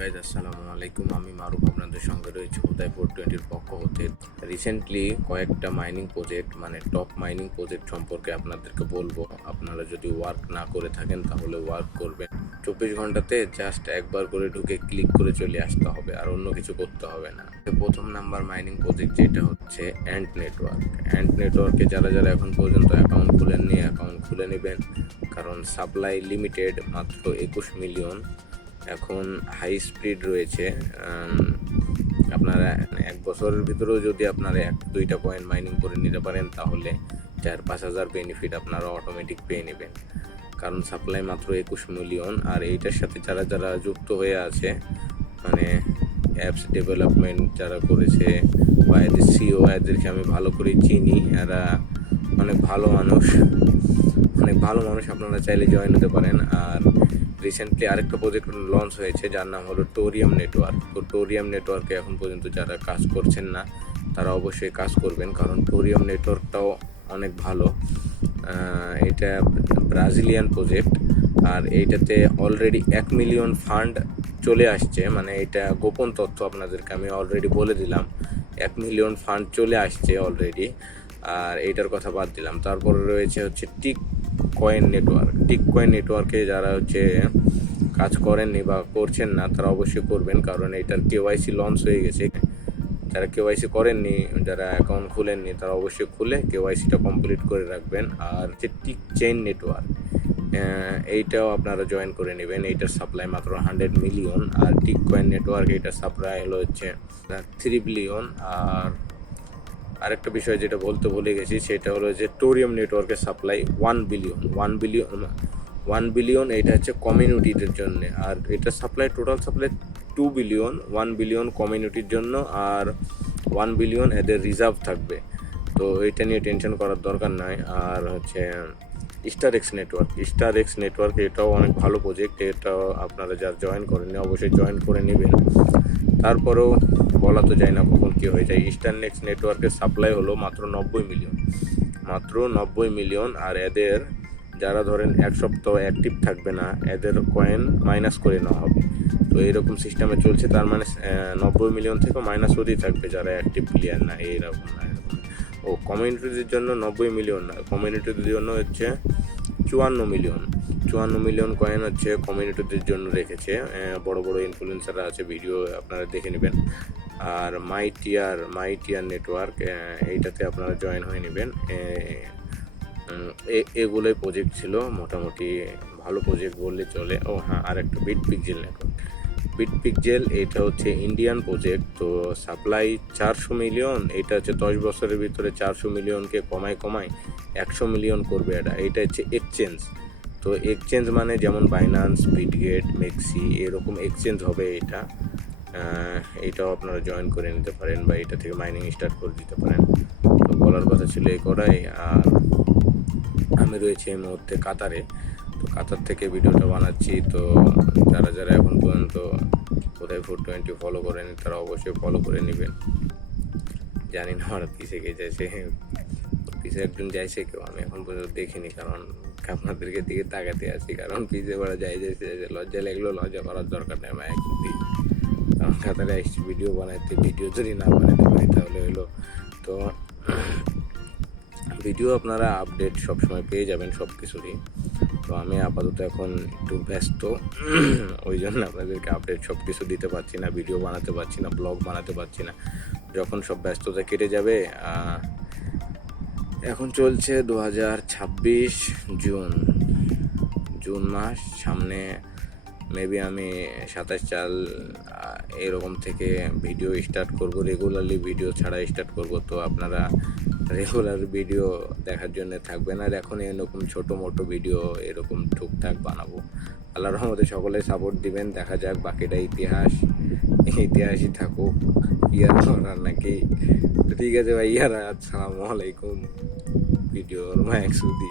Guys, আসসালামু আলাইকুম। আমি মারুফ আপনাদের সঙ্গে রয়েছে উদয় 420 পক্ষ হতে। রিসেন্টলি কয়েকটা mining project top mining project সম্পর্কে আপনাদেরকে বলবো। আপনারা যদি ওয়ার্ক না করে থাকেন তাহলে ওয়ার্ক করবেন। 24 ঘন্টাতে জাস্ট একবার করে ঢুকে ক্লিক করে চলে আসতে হবে, আর অন্য কিছু করতে হবে না। প্রথম নাম্বার মাইনিং প্রজেক্ট যেটা হচ্ছে অ্যান্ট নেটওয়ার্ক। অ্যান্ট নেটওয়ার্কে যারা এখন পর্যন্ত অ্যাকাউন্ট খুলেননি, অ্যাকাউন্ট খুলে নেবেন, কারণ সাপ্লাই লিমিটেড মাত্র 21 মিলিয়ন। এখন হাই স্পিড রয়েছে। আপনারা এক বছরের ভিতরেও যদি আপনারা 1-2টা কয়েন মাইনিং করে নিতে পারেন তাহলে 4-5 হাজার বেনিফিট আপনারা অটোমেটিক পেয়ে নেবেন, কারণ সাপ্লাই মাত্র 21 মিলিয়ন। আর এইটার সাথে যারা যুক্ত হয়ে আছে, অ্যাপস ডেভেলপমেন্ট যারা করেছে বা এদের সিও, এদেরকে আমি ভালো করে চিনি। এরা অনেক ভালো মানুষ, আপনারা চাইলে জয়েন হতে পারেন। আর রিসেন্টলি আরেকটা প্রজেক্ট লঞ্চ হয়েছে যার নাম হলো টোরিয়াম নেটওয়ার্ক। তো টোরিয়াম নেটওয়ার্কে এখন পর্যন্ত যারা কাজ করছেন না তারা অবশ্যই কাজ করবেন, কারণ টোরিয়াম নেটওয়ার্কটাও অনেক ভালো। এটা ব্রাজিলিয়ান প্রজেক্ট, আর এইটাতে অলরেডি 1 মিলিয়ন ফান্ড চলে আসছে। এটা গোপন তথ্য, আপনাদেরকে আমি অলরেডি বলে দিলাম। 1 মিলিয়ন ফান্ড চলে আসছে অলরেডি। আর এইটার কথা বাদ দিলাম। তারপরে রয়েছে হচ্ছে টিক কয়েন নেটওয়ার্কে যারা কাজ করেননি বা করছেন না তারা অবশ্যই করবেন, কারণ এইটার কেওয়াইসি লঞ্চ হয়ে গেছে। যারা কেওয়াইসি করেননি, যারা অ্যাকাউন্ট খুলেননি, তারা অবশ্যই খুলে কেওয়াইসিটা কমপ্লিট করে রাখবেন। আর টিক চেইন নেটওয়ার্ক, এইটাও আপনারা জয়েন করে নেবেন। এইটার সাপ্লাই মাত্র 100 মিলিয়ন। আর টিক কয়েন নেটওয়ার্ক, এইটার সাপ্লাই হচ্ছে 3 বিলিয়ন। আর আরেকটা বিষয় যেটা বলতে ভুলে গেছি, সেটা হলো যে টোরিয়াম নেটওয়ার্কের সাপ্লাই 1 বিলিয়ন। এটা হচ্ছে কমিউনিটিদের জন্য। আর এটা টোটাল সাপ্লাই 2 বিলিয়ন। 1 বিলিয়ন কমিউনিটির জন্য, আর 1 বিলিয়ন এদের রিজার্ভ থাকবে। তো এটা নিয়ে টেনশন করার দরকার নাই। আর স্টার এক্স নেটওয়ার্ক, এটাও অনেক ভালো প্রজেক্ট। এটাও আপনারা যারা জয়েন করেননি অবশ্যই জয়েন করে নেবেন। তারপরেও বলা তো যায় না কখন কী হয়ে যায়। ইস্টার্ন এক্স নেটওয়ার্কের সাপ্লাই হলো মাত্র 90 মিলিয়ন। আর এদের যারা ধরেন 1 সপ্তাহ অ্যাক্টিভ থাকবে না, এদের কয়েন মাইনাস করে নেওয়া হবে। তো এইরকম সিস্টেমে চলছে। তার 90 মিলিয়ন থেকে মাইনাস হতেই থাকবে যারা অ্যাক্টিভ প্লেয়ার না। এইরকম না, ও কমিউনিটিদের জন্য 90 মিলিয়ন না, কমিউনিটিদের জন্য হচ্ছে 54 মিলিয়ন কয়েন কমিউনিটিদের জন্য রেখেছে। বড় বড় ইনফ্লুয়েন্সাররা আছে, ভিডিও আপনারা দেখে নেবেন। আর মাই টিয়ার নেটওয়ার্ক, এইটাতে আপনারা জয়েন হয়ে নেবেন। এগুলোই প্রজেক্ট ছিল, মোটামুটি ভালো প্রজেক্ট বললে চলে। আর একটা বিট পিকজেল, এটা হচ্ছে ইন্ডিয়ান প্রজেক্ট। তো সাপ্লাই 400 মিলিয়ন। এটা হচ্ছে 10 বছরের ভিতরে 400 মিলিয়নকে কমায় 100 মিলিয়ন করবে। এটা হচ্ছে এক্সচেঞ্জ। তো এক্সচেঞ্জ যেমন বাইন্যান্স, বিটগেট, মেক্সি, এরকম এক্সচেঞ্জ হবে এটা। এইটাও আপনারা জয়েন করে নিতে পারেন বা এটা থেকে মাইনিং স্টার্ট করে দিতে পারেন। তো বলার কথা ছিল এই কটাই। আর আমি রয়েছি এই মুহূর্তে কাতারে। তো কাতার থেকে ভিডিওটা বানাচ্ছি। তো যারা এখন পর্যন্ত উদয় 420 ফলো করেনি তারা অবশ্যই ফলো করে নেবেন। জানি না আমার পিছে কে যাইছে, পিছে একজন যাইছে কেউ, আমি এখন পর্যন্ত দেখিনি, কারণ আপনাদেরকে দিকে তাকাতে আছি। কারণ পিছে ওরা যাইছে, লজ্জা লাগলো, লজ্জা করার দরকার নেই আমার একদিন। কারণ কাতারে আসছি ভিডিও বানাইতে, ভিডিও যদি না বানাতে পারি তাহলে হলো। তো ভিডিও আপনারা আপডেট সবসময় পেয়ে যাবেন সব কিছুরই। তো আমি আপাতত এখন একটু ব্যস্ত, ওই জন্য আপনাদেরকে আপডেট সব কিছু দিতে পারছি না, ভিডিও বানাতে পারছি না, ব্লগ বানাতে পারছি না। যখন সব ব্যস্ততা কেটে যাবে, এখন চলছে 2026 জুন মাস, সামনে মেবি আমি 27 এরকম থেকে ভিডিও স্টার্ট করব, রেগুলারলি ভিডিও ছাড়া স্টার্ট করব। তো আপনারা রেগুলার ভিডিও দেখার জন্য থাকবেন। আর এখন এরকম ছোটো মোটো ভিডিও এরকম টুকটাক বানাবো। আল্লাহর রহমতে সকলে সাপোর্ট দিবেন। দেখা যাক, বাকিটা ইতিহাসই থাকুক, ইয়ার করার নাকি। তো ঠিক আছে ভাই, আসসালামু আলাইকুম। ভিডিওর মায়াক সুদি।